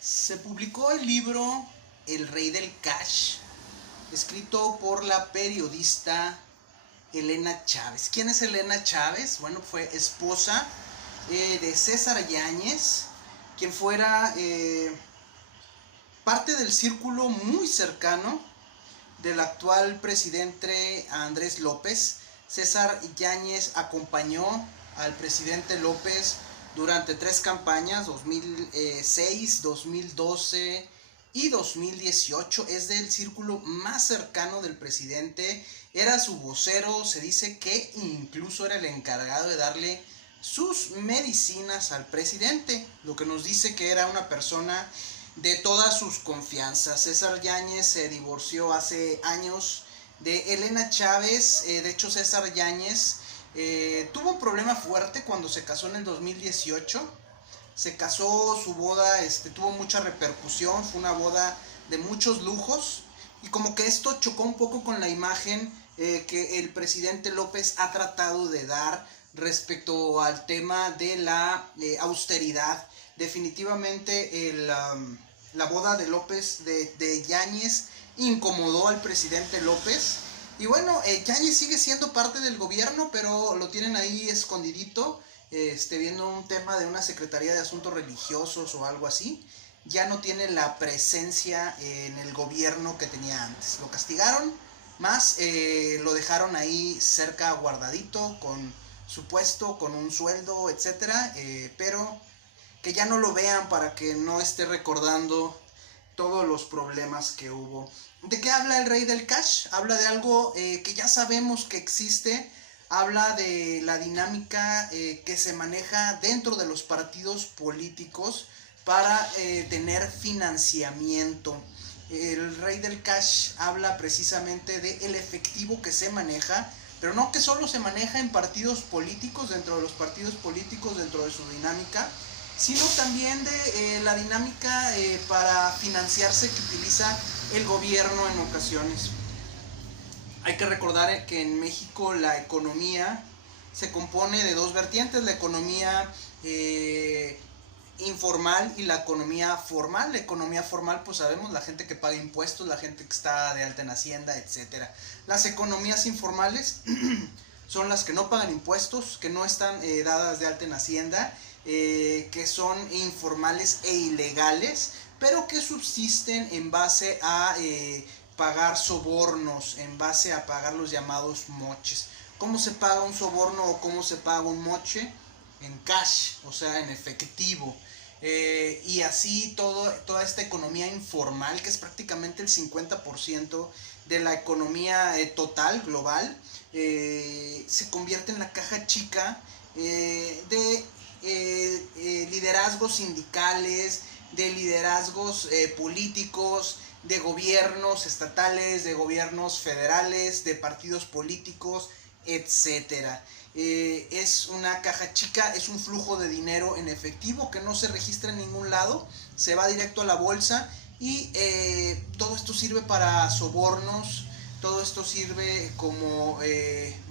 Se publicó el libro El Rey del Cash, escrito por la periodista Elena Chávez. ¿Quién es Elena Chávez? Bueno, fue esposa de César Yáñez, quien fuera parte del círculo muy cercano del actual presidente Andrés López. César Yáñez acompañó al presidente López durante 3 campañas, 2006, 2012 y 2018. Es del círculo más cercano del presidente, era su vocero, se dice que incluso era el encargado de darle sus medicinas al presidente, lo que nos dice que era una persona de todas sus confianzas. César Yáñez se divorció hace años de Elena Chávez. De hecho, César Yáñez tuvo un problema fuerte cuando se casó en el 2018. Se casó, su boda tuvo mucha repercusión, fue una boda de muchos lujos, y como que esto chocó un poco con la imagen que el presidente López ha tratado de dar respecto al tema de la austeridad. Definitivamente la boda de López, de Yáñez, incomodó al presidente López. Y bueno, Yáñez sigue siendo parte del gobierno, pero lo tienen ahí escondidito, viendo un tema de una Secretaría de Asuntos Religiosos o algo así. Ya no tiene la presencia en el gobierno que tenía antes. Lo castigaron, más lo dejaron ahí cerca, guardadito, con su puesto, con un sueldo, etcétera, pero que ya no lo vean para que no esté recordando todos los problemas que hubo. ¿De qué habla el Rey del Cash? Habla de algo que ya sabemos que existe. Habla de la dinámica que se maneja dentro de los partidos políticos para tener financiamiento. El Rey del Cash habla precisamente del efectivo que se maneja, pero no que solo se maneja en partidos políticos, dentro de los partidos políticos, dentro de su dinámica, sino también de la dinámica para financiarse que utiliza el gobierno en ocasiones. Hay que recordar que en México la economía se compone de dos vertientes: la economía informal y la economía formal. La economía formal, pues sabemos, la gente que paga impuestos, la gente que está de alta en Hacienda, etcétera. Las economías informales son las que no pagan impuestos, que no están dadas de alta en Hacienda, que son informales e ilegales, pero que subsisten en base a pagar sobornos, en base a pagar los llamados moches. ¿Cómo se paga un soborno o cómo se paga un moche? En cash, o sea, en efectivo. Y así toda esta economía informal, que es prácticamente el 50% de la economía total, global, se convierte en la caja chica de liderazgos sindicales, de liderazgos políticos, de gobiernos estatales, de gobiernos federales, de partidos políticos, etcétera. Es una caja chica, es un flujo de dinero en efectivo que no se registra en ningún lado, se va directo a la bolsa, y todo esto sirve para sobornos, todo esto sirve como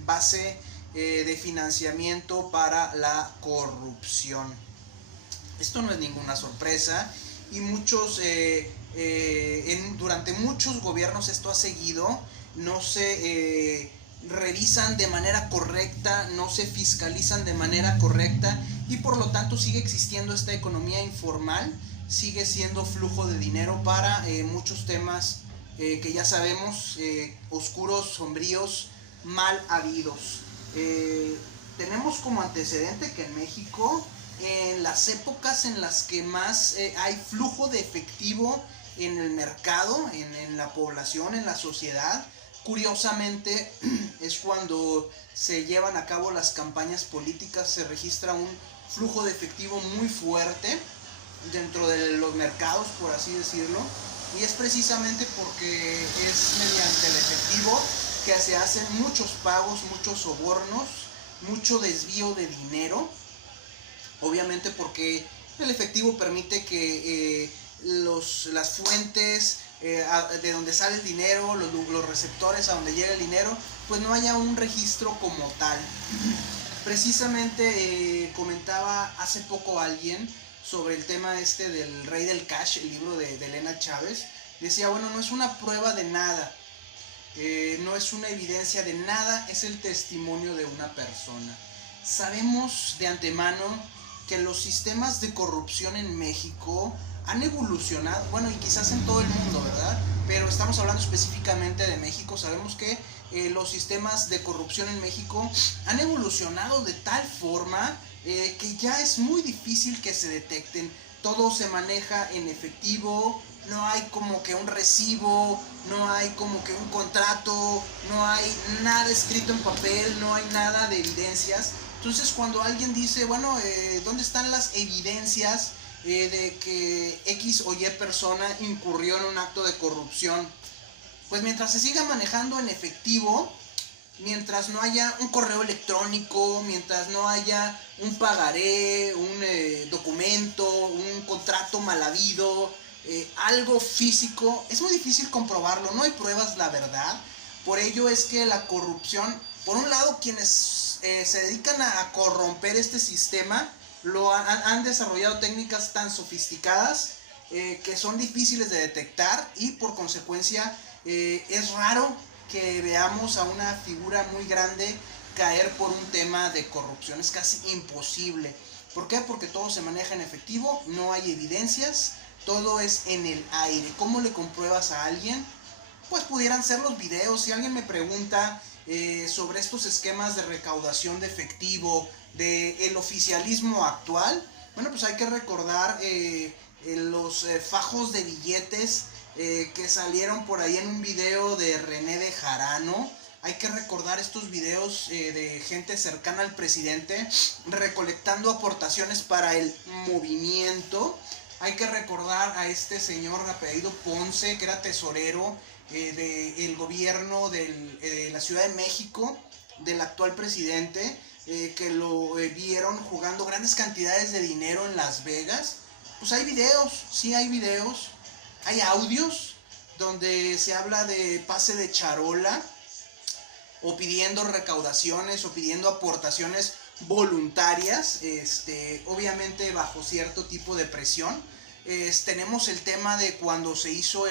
base de financiamiento para la corrupción. Esto no es ninguna sorpresa, y durante muchos gobiernos esto ha seguido. No se revisan de manera correcta, no se fiscalizan de manera correcta, y por lo tanto sigue existiendo esta economía informal, sigue siendo flujo de dinero para muchos temas que ya sabemos, oscuros, sombríos, mal habidos. Tenemos como antecedente que en México, en las épocas en las que más hay flujo de efectivo en el mercado, en la población, en la sociedad, curiosamente es cuando se llevan a cabo las campañas políticas. Se registra un flujo de efectivo muy fuerte dentro de los mercados, por así decirlo, y es precisamente porque es mediante el efectivo que se hacen muchos pagos, muchos sobornos, mucho desvío de dinero. Obviamente porque el efectivo permite que las fuentes de donde sale el dinero, los receptores a donde llega el dinero, pues no haya un registro como tal. Precisamente comentaba hace poco alguien sobre el tema del Rey del Cash, el libro de Elena Chávez, decía, bueno, no es una prueba de nada, no es una evidencia de nada, es el testimonio de una persona. Sabemos de antemano que los sistemas de corrupción en México han evolucionado, bueno, y quizás en todo el mundo, ¿verdad? Pero estamos hablando específicamente de México. Sabemos que los sistemas de corrupción en México han evolucionado de tal forma que ya es muy difícil que se detecten. Todo se maneja en efectivo, no hay como que un recibo, no hay como que un contrato, no hay nada escrito en papel, no hay nada de evidencias. Entonces cuando alguien dice, bueno, ¿dónde están las evidencias de que X o Y persona incurrió en un acto de corrupción? Pues mientras se siga manejando en efectivo, mientras no haya un correo electrónico, mientras no haya un pagaré, un documento, un contrato mal habido, algo físico, es muy difícil comprobarlo, no hay pruebas, la verdad. Por ello es que la corrupción, por un lado, quienes se dedican a corromper este sistema, han desarrollado técnicas tan sofisticadas que son difíciles de detectar, y por consecuencia es raro que veamos a una figura muy grande caer por un tema de corrupción. Es casi imposible. ¿Por qué? Porque todo se maneja en efectivo, no hay evidencias, todo es en el aire. ¿Cómo le compruebas a alguien? Pues pudieran ser los videos. Si alguien me pregunta sobre estos esquemas de recaudación de efectivo, del oficialismo actual, bueno, pues hay que recordar los fajos de billetes que salieron por ahí en un video de René de Jarano. Hay que recordar estos videos de gente cercana al presidente recolectando aportaciones para el movimiento. Hay que recordar a este señor de apellido Ponce, que era tesorero del gobierno de la Ciudad de México, del actual presidente, que lo vieron jugando grandes cantidades de dinero en Las Vegas. Pues hay videos, sí hay videos. Hay audios donde se habla de pase de charola, o pidiendo recaudaciones, o pidiendo aportaciones voluntarias, obviamente bajo cierto tipo de presión. Tenemos el tema de cuando se hizo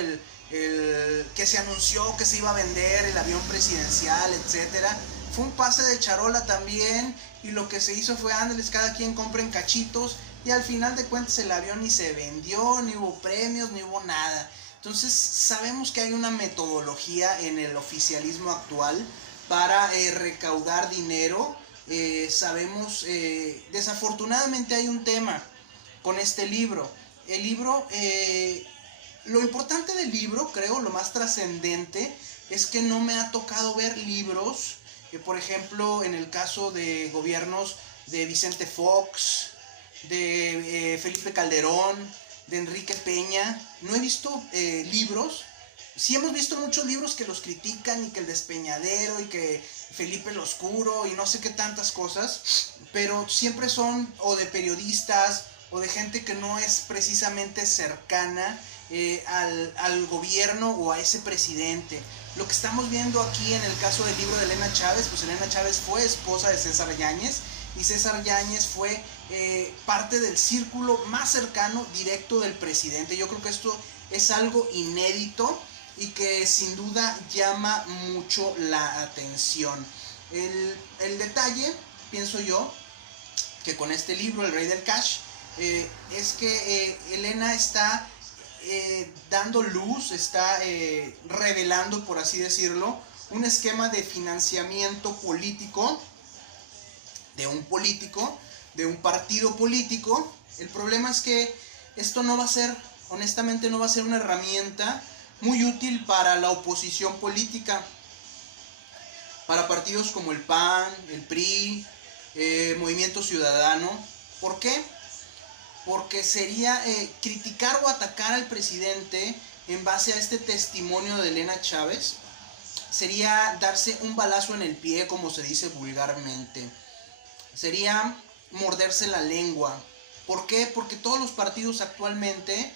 que se anunció que se iba a vender el avión presidencial, etcétera. Fue un pase de charola también, y lo que se hizo fue, ándeles, cada quien compren cachitos, y al final de cuentas el avión ni se vendió, ni hubo premios, ni hubo nada. Entonces sabemos que hay una metodología en el oficialismo actual para recaudar dinero. Sabemos, desafortunadamente hay un tema con este libro. El libro, lo importante del libro, creo, lo más trascendente, es que no me ha tocado ver libros, por ejemplo, en el caso de gobiernos de Vicente Fox, de Felipe Calderón, de Enrique Peña. No he visto libros. Sí hemos visto muchos libros que los critican, y que el despeñadero, y que Felipe el Oscuro, y no sé qué tantas cosas, pero siempre son o de periodistas o de gente que no es precisamente cercana al gobierno o a ese presidente. Lo que estamos viendo aquí en el caso del libro de Elena Chávez, pues Elena Chávez fue esposa de César Yáñez, y César Yáñez fue parte del círculo más cercano, directo del presidente. Yo creo que esto es algo inédito y que sin duda llama mucho la atención. El detalle, pienso yo, que con este libro, El Rey del Cash, es que Elena está dando luz, está revelando, por así decirlo, un esquema de financiamiento político de un partido político. El problema es que esto no va a ser, honestamente, no va a ser una herramienta muy útil para la oposición política, para partidos como el PAN, el PRI, Movimiento Ciudadano. ¿Por qué? Porque sería criticar o atacar al presidente en base a este testimonio de Elena Chávez, sería darse un balazo en el pie, como se dice vulgarmente. Sería morderse la lengua. ¿Por qué? Porque todos los partidos actualmente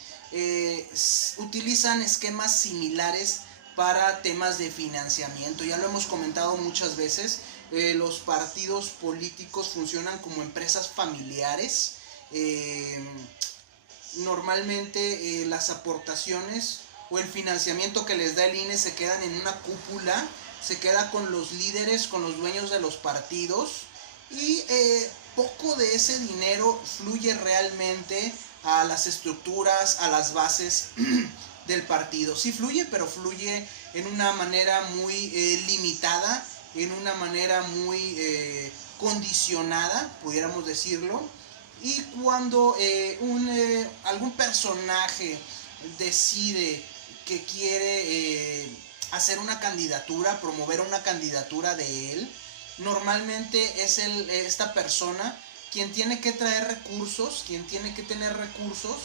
utilizan esquemas similares para temas de financiamiento. Ya lo hemos comentado muchas veces. Los partidos políticos funcionan como empresas familiares. normalmente las aportaciones o el financiamiento que les da el INE se quedan en una cúpula, se queda con los líderes, con los dueños de los partidos, y poco de ese dinero fluye realmente a las estructuras, a las bases del partido. Sí fluye, pero fluye en una manera muy limitada, en una manera muy condicionada, pudiéramos decirlo. Y cuando algún personaje decide que quiere hacer una candidatura, promover una candidatura de él, normalmente es esta persona quien tiene que traer recursos, quien tiene que tener recursos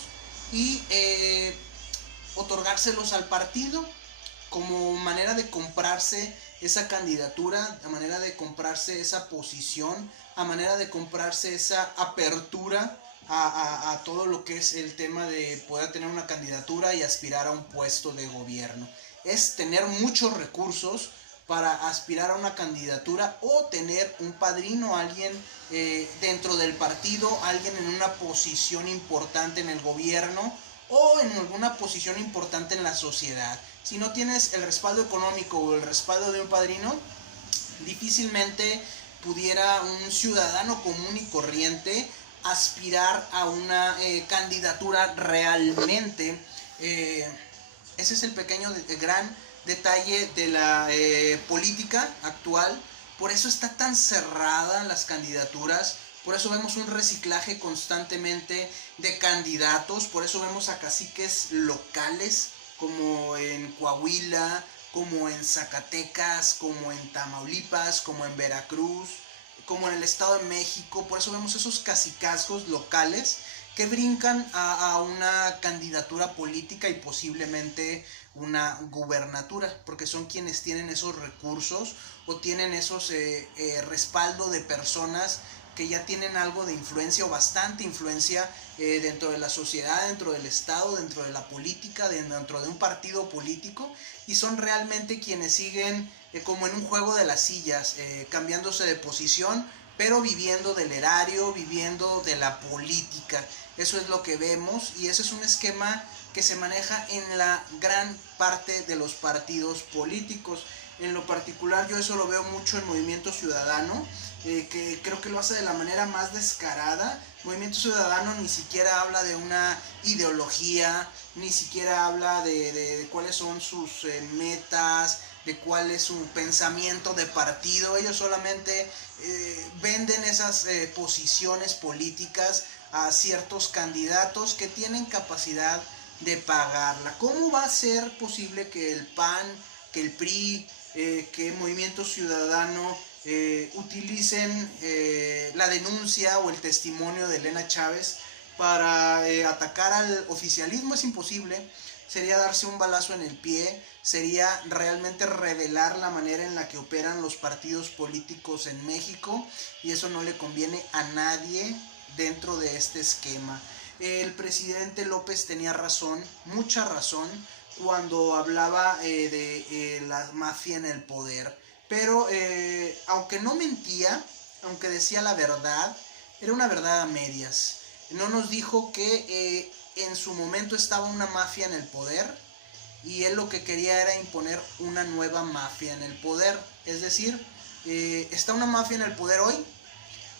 y otorgárselos al partido como manera de comprarse esa candidatura, a manera de comprarse esa posición, a manera de comprarse esa apertura a todo lo que es el tema de poder tener una candidatura y aspirar a un puesto de gobierno. Es tener muchos recursos para aspirar a una candidatura o tener un padrino, alguien dentro del partido, alguien en una posición importante en el gobierno o en alguna posición importante en la sociedad. Si no tienes el respaldo económico o el respaldo de un padrino, difícilmente pudiera un ciudadano común y corriente aspirar a una candidatura realmente. Ese es el pequeño gran detalle de la política actual. Por eso está tan cerrada las candidaturas. Por eso vemos un reciclaje constantemente de candidatos. Por eso vemos a caciques locales como en Coahuila, como en Zacatecas, como en Tamaulipas, como en Veracruz, como en el Estado de México. Por eso vemos esos cacicazgos locales que brincan a una candidatura política y posiblemente una gubernatura, porque son quienes tienen esos recursos o tienen esos respaldo de personas que ya tienen algo de influencia o bastante influencia dentro de la sociedad, dentro del Estado, dentro de la política, dentro de un partido político, y son realmente quienes siguen como en un juego de las sillas, cambiándose de posición, pero viviendo del erario, viviendo de la política. Eso es lo que vemos, y ese es un esquema que se maneja en la gran parte de los partidos políticos. En lo particular yo eso lo veo mucho en Movimiento Ciudadano, que creo que lo hace de la manera más descarada. Movimiento Ciudadano ni siquiera habla de una ideología, ni siquiera habla de cuáles son sus metas, de cuál es su pensamiento de partido. Ellos solamente venden esas posiciones políticas a ciertos candidatos que tienen capacidad de pagarla. ¿Cómo va a ser posible que el PAN, que el PRI, que Movimiento Ciudadano utilicen la denuncia o el testimonio de Elena Chávez para atacar al oficialismo? Es imposible. Sería darse un balazo en el pie, sería realmente revelar la manera en la que operan los partidos políticos en México, y eso no le conviene a nadie dentro de este esquema. El presidente López tenía razón, mucha razón, cuando hablaba de la mafia en el poder. Pero aunque no mentía, aunque decía la verdad, era una verdad a medias. No nos dijo que en su momento estaba una mafia en el poder y él lo que quería era imponer una nueva mafia en el poder. Es decir, está una mafia en el poder hoy,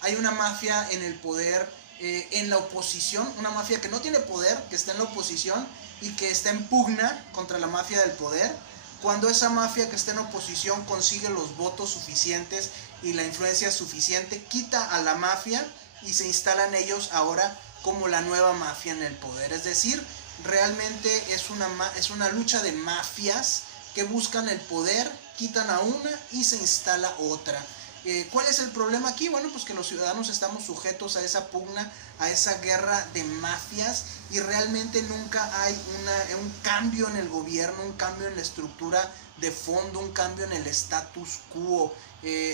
hay una mafia en el poder en la oposición, una mafia que no tiene poder, que está en la oposición y que está en pugna contra la mafia del poder. Cuando esa mafia que está en oposición consigue los votos suficientes y la influencia suficiente, quita a la mafia y se instalan ellos ahora como la nueva mafia en el poder. Es decir, realmente es una lucha de mafias que buscan el poder, quitan a una y se instala otra. ¿Cuál es el problema aquí? Bueno, pues que los ciudadanos estamos sujetos a esa pugna, a esa guerra de mafias, y realmente nunca hay un cambio en el gobierno, un cambio en la estructura de fondo, un cambio en el status quo.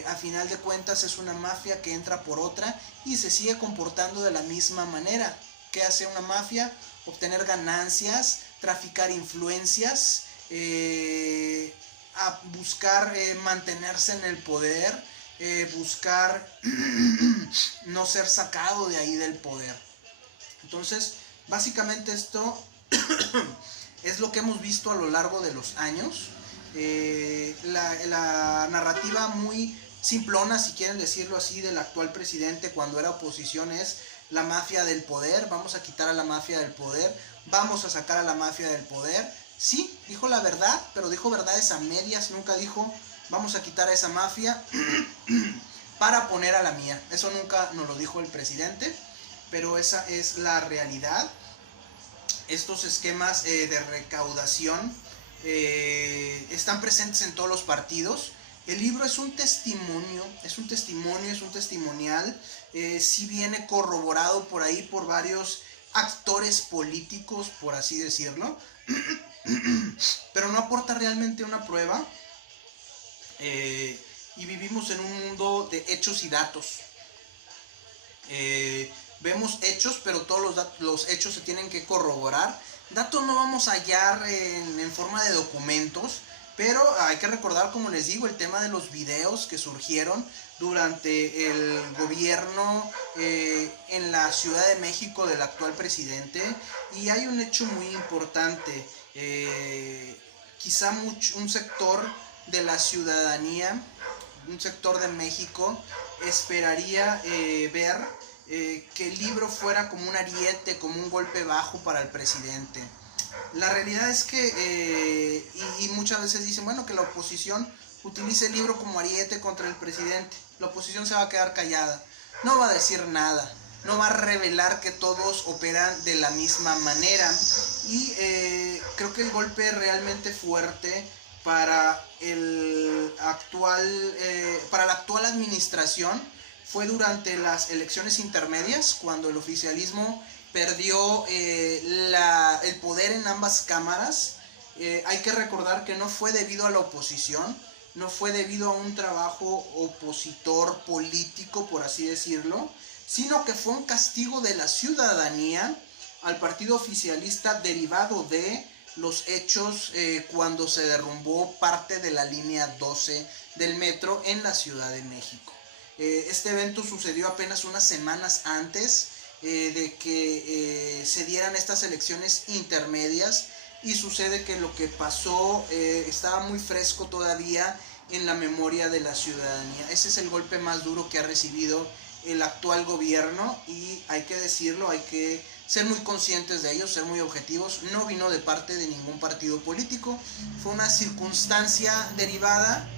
A final de cuentas es una mafia que entra por otra y se sigue comportando de la misma manera. ¿Qué hace una mafia? Obtener ganancias, traficar influencias, a buscar mantenerse en el poder, buscar no ser sacado de ahí del poder. Entonces Básicamente esto es lo que hemos visto a lo largo de los años. La narrativa muy simplona, si quieren decirlo así, del actual presidente cuando era oposición es la mafia del poder. Vamos a quitar a la mafia del poder, vamos a sacar a la mafia del poder. Sí, dijo la verdad, pero dijo verdades a medias. Nunca dijo vamos a quitar a esa mafia para poner a la mía. Eso nunca nos lo dijo el presidente, pero esa es la realidad. Estos esquemas de recaudación están presentes en todos los partidos. El libro es un testimonio, es un testimonial. Sí viene corroborado por ahí por varios actores políticos, por así decirlo, pero no aporta realmente una prueba. Y vivimos en un mundo de hechos y datos. Vemos hechos, pero todos los hechos se tienen que corroborar. Datos no vamos a hallar en forma de documentos, pero hay que recordar, como les digo, el tema de los videos que surgieron durante el gobierno en la Ciudad de México del actual presidente. Y hay un hecho muy importante. Quizá un sector de la ciudadanía, un sector de México, esperaría ver que el libro fuera como un ariete, como un golpe bajo para el presidente. La realidad es que, y muchas veces dicen, bueno, que la oposición utilice el libro como ariete contra el presidente. La oposición se va a quedar callada, no va a decir nada, no va a revelar que todos operan de la misma manera. Y creo que el golpe realmente fuerte para la actual administración fue durante las elecciones intermedias, cuando el oficialismo perdió el poder en ambas cámaras. Hay que recordar que no fue debido a la oposición, no fue debido a un trabajo opositor político, por así decirlo, sino que fue un castigo de la ciudadanía al partido oficialista derivado de los hechos cuando se derrumbó parte de la línea 12 del metro en la Ciudad de México. Este evento sucedió apenas unas semanas antes de que se dieran estas elecciones intermedias, y sucede que lo que pasó estaba muy fresco todavía en la memoria de la ciudadanía. Ese es el golpe más duro que ha recibido el actual gobierno, y hay que decirlo, hay que ser muy conscientes de ello, ser muy objetivos. No vino de parte de ningún partido político, fue una circunstancia derivada.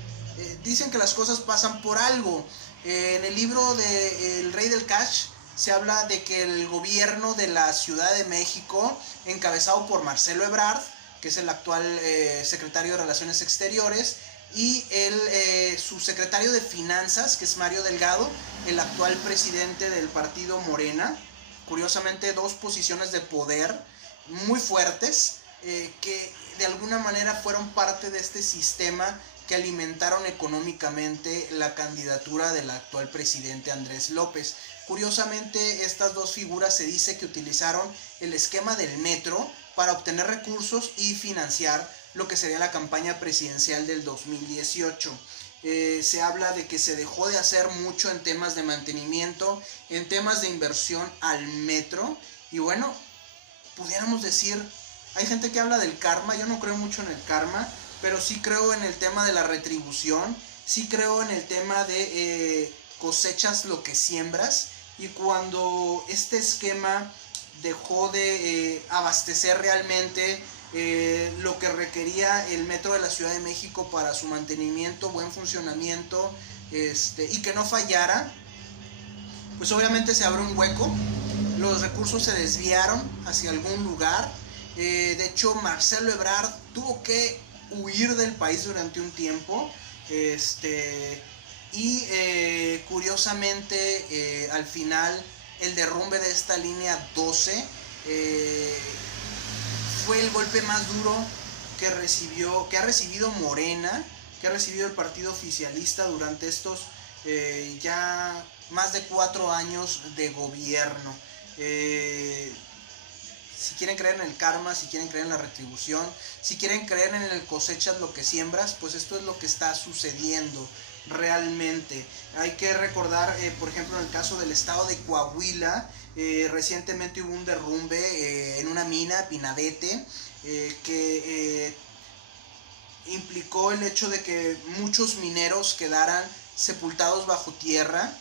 Dicen que las cosas pasan por algo. En el libro de El Rey del Cash se habla de que el gobierno de la Ciudad de México, encabezado por Marcelo Ebrard, que es el actual secretario de Relaciones Exteriores, y el subsecretario de Finanzas, que es Mario Delgado, el actual presidente del partido Morena. Curiosamente, dos posiciones de poder muy fuertes que de alguna manera fueron parte de este sistema que alimentaron económicamente la candidatura del actual presidente Andrés López. Curiosamente, estas dos figuras se dice que utilizaron el esquema del metro para obtener recursos y financiar lo que sería la campaña presidencial del 2018. Se habla de que se dejó de hacer mucho en temas de mantenimiento, en temas de inversión al metro. Y bueno, pudiéramos decir, hay gente que habla del karma. Yo no creo mucho en el karma, pero sí creo en el tema de la retribución, sí creo en el tema de cosechas lo que siembras. Y cuando este esquema dejó de abastecer realmente lo que requería el metro de la Ciudad de México para su mantenimiento, buen funcionamiento, y que no fallara, pues obviamente se abrió un hueco, los recursos se desviaron hacia algún lugar. De hecho, Marcelo Ebrard tuvo que huir del país durante un tiempo, y curiosamente al final el derrumbe de esta línea 12 fue el golpe más duro que ha recibido Morena, que ha recibido el partido oficialista durante estos ya más de 4 años de gobierno. Si quieren creer en el karma, si quieren creer en la retribución, si quieren creer en el cosechas lo que siembras, pues esto es lo que está sucediendo. realmente. Hay que recordar, por ejemplo, en el caso del estado de Coahuila, recientemente hubo un derrumbe en una mina, Pinabete, que implicó el hecho de que muchos mineros quedaran sepultados bajo tierra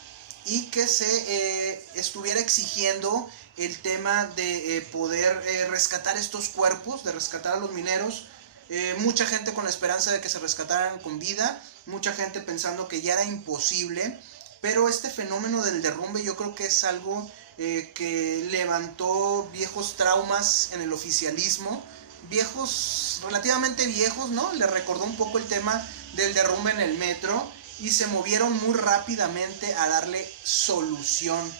y que se estuviera exigiendo el tema de poder rescatar estos cuerpos, de rescatar a los mineros. Mucha gente con la esperanza de que se rescataran con vida, mucha gente pensando que ya era imposible, pero este fenómeno del derrumbe yo creo que es algo que levantó viejos traumas en el oficialismo, viejos, relativamente viejos, ¿no? Le recordó un poco el tema del derrumbe en el metro y se movieron muy rápidamente a darle solución.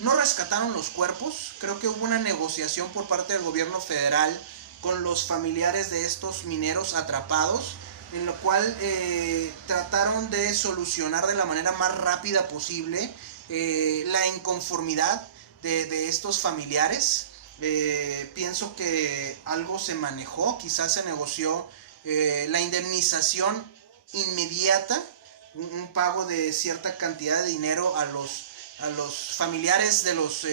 No rescataron los cuerpos, creo que hubo una negociación por parte del gobierno federal con los familiares de estos mineros atrapados, en lo cual trataron de solucionar de la manera más rápida posible la inconformidad de estos familiares. Pienso que algo se manejó, quizás se negoció la indemnización inmediata, un pago de cierta cantidad de dinero a los familiares de los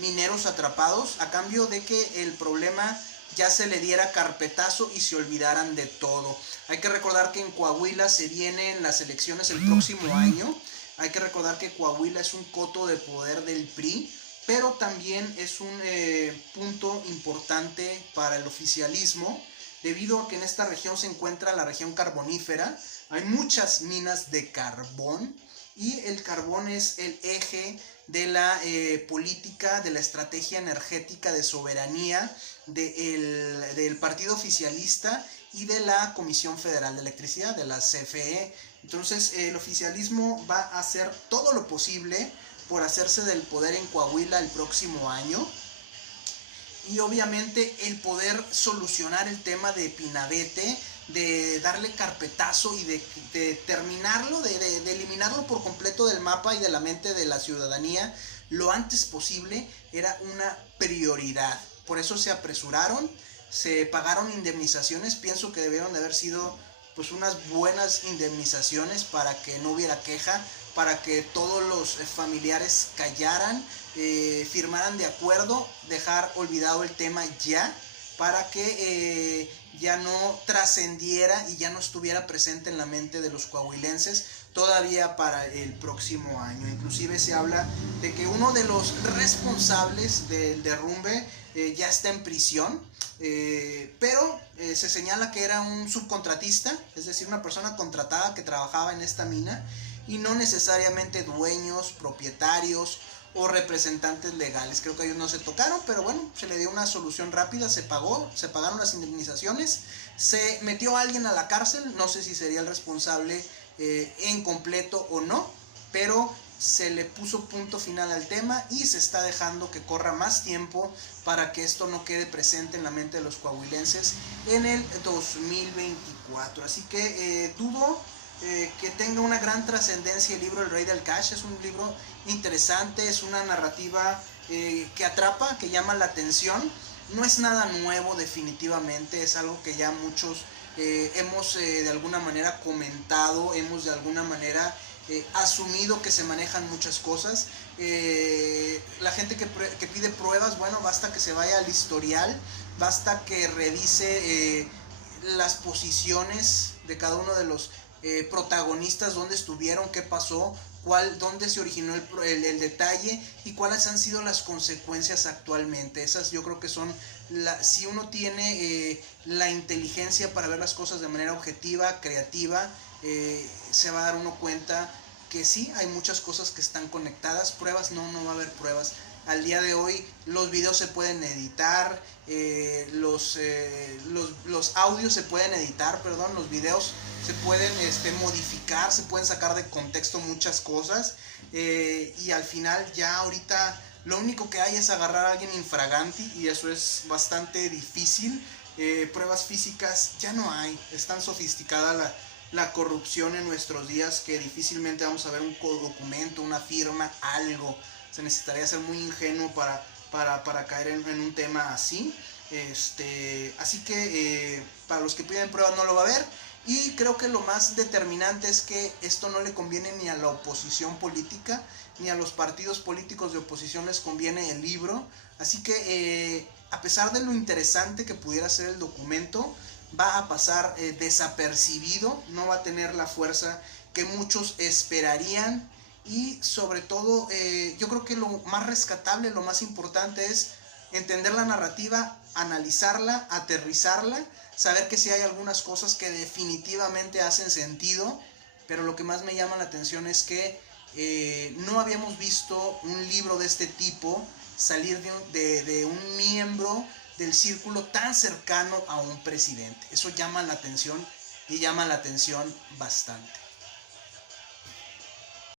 mineros atrapados, a cambio de que el problema ya se le diera carpetazo y se olvidaran de todo. Hay que recordar que en Coahuila se vienen las elecciones el próximo año. Hay que recordar que Coahuila es un coto de poder del PRI, pero también es un punto importante para el oficialismo, debido a que en esta región se encuentra la región carbonífera. Hay muchas minas de carbón y el carbón es el eje de la política, de la estrategia energética de soberanía del partido oficialista y de la Comisión Federal de Electricidad, de la CFE. Entonces el oficialismo va a hacer todo lo posible por hacerse del poder en Coahuila el próximo año, y obviamente el poder solucionar el tema de Pinabete, de darle carpetazo y de terminarlo, de eliminarlo por completo del mapa y de la mente de la ciudadanía lo antes posible, era una prioridad. Por eso se apresuraron, se pagaron indemnizaciones. Pienso que debieron de haber sido pues unas buenas indemnizaciones para que no hubiera queja, para que todos los familiares callaran, firmaran de acuerdo, dejar olvidado el tema ya, para que ya no trascendiera y ya no estuviera presente en la mente de los coahuilenses todavía para el próximo año. Inclusive se habla de que uno de los responsables del derrumbe ya está en prisión, pero se señala que era un subcontratista, es decir, una persona contratada que trabajaba en esta mina, y no necesariamente dueños, propietarios o representantes legales. Creo que ellos no se tocaron, pero bueno, se le dio una solución rápida, se pagaron las indemnizaciones, se metió a alguien a la cárcel, no sé si sería el responsable en completo o no, pero se le puso punto final al tema y se está dejando que corra más tiempo para que esto no quede presente en la mente de los coahuilenses en el 2024. Así que dudo que tenga una gran trascendencia el libro El Rey del Cash. Es un libro interesante, es una narrativa que atrapa, que llama la atención. No es nada nuevo definitivamente, es algo que ya muchos hemos de alguna manera comentado, hemos de alguna manera asumido que se manejan muchas cosas. La gente que pide pruebas, bueno, basta que se vaya al historial, basta que revise las posiciones de cada uno de los protagonistas, dónde estuvieron, qué pasó, dónde se originó el detalle y cuáles han sido las consecuencias actualmente. Esas yo creo que son, si uno tiene la inteligencia para ver las cosas de manera objetiva, creativa, se va a dar uno cuenta que sí, hay muchas cosas que están conectadas. Pruebas, no va a haber pruebas. Al día de hoy los videos se pueden editar, los audios se pueden editar, perdón, los videos se pueden modificar, se pueden sacar de contexto muchas cosas, y al final ya ahorita lo único que hay es agarrar a alguien infraganti, y eso es bastante difícil. Pruebas físicas ya no hay, es tan sofisticada la corrupción en nuestros días que difícilmente vamos a ver un documento, una firma, algo. Se necesitaría ser muy ingenuo para caer en un tema así. Así que para los que piden pruebas no lo va a haber. Y creo que lo más determinante es que esto no le conviene ni a la oposición política, ni a los partidos políticos de oposición les conviene el libro. Así que a pesar de lo interesante que pudiera ser el documento, va a pasar desapercibido, no va a tener la fuerza que muchos esperarían. Y sobre todo yo creo que lo más rescatable, lo más importante es entender la narrativa, analizarla, aterrizarla, saber que sí hay algunas cosas que definitivamente hacen sentido, pero lo que más me llama la atención es que no habíamos visto un libro de este tipo salir de un miembro del círculo tan cercano a un presidente. Eso llama la atención y llama la atención bastante.